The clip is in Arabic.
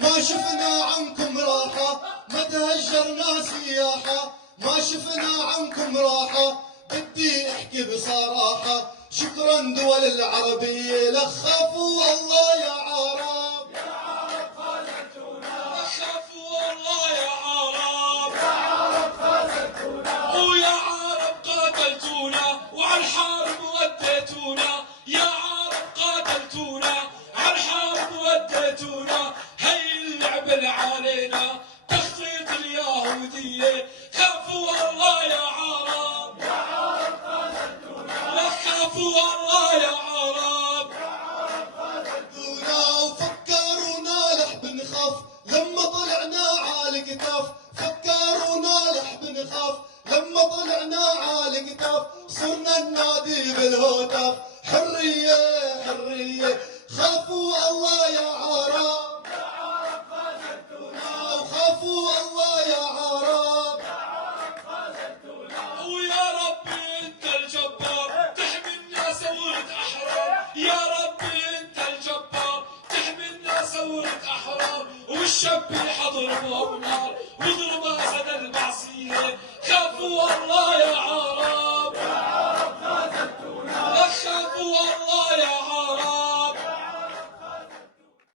ما شفنا عنكم راحة، ما تهجرنا سياحة، ما شفنا عنكم راحة، بدي احكي بصراحة. شكرا دول العربية، لخافوا الله يا عرب. يا عرب خذلتونا، لخافوا الله يا عرب. يا عرب خذلتونا، ويا عرب قاتلتونا وعالحرب وديتونا. يا عرب قاتلتونا عالحرب وديتونا. هي اللعبة علينا تخطيط اليهودية. خافوا الله يا عرب. يا عرب خذلتونا، لخافوا الله يا عرب. يا عرب خذلتونا، وفكرونا لح بنخاف لما طلعنا عالكتاف. فكرونا لح بنخاف لما طلعنا عالكتاف. صرنا ننادي بالهتاف، حرية حرية. خافوا الله يا عرب. يا عرب خذلتونا، وخافوا الله يا عرب. يا عرب خذلتونا. ويا ربي انت الجبار تحمي الناس ولد احرار. يا ربي انت الجبار تحمي الناس ولد احرار. والشب يحضربهم نار واضرب اسد المعصيه.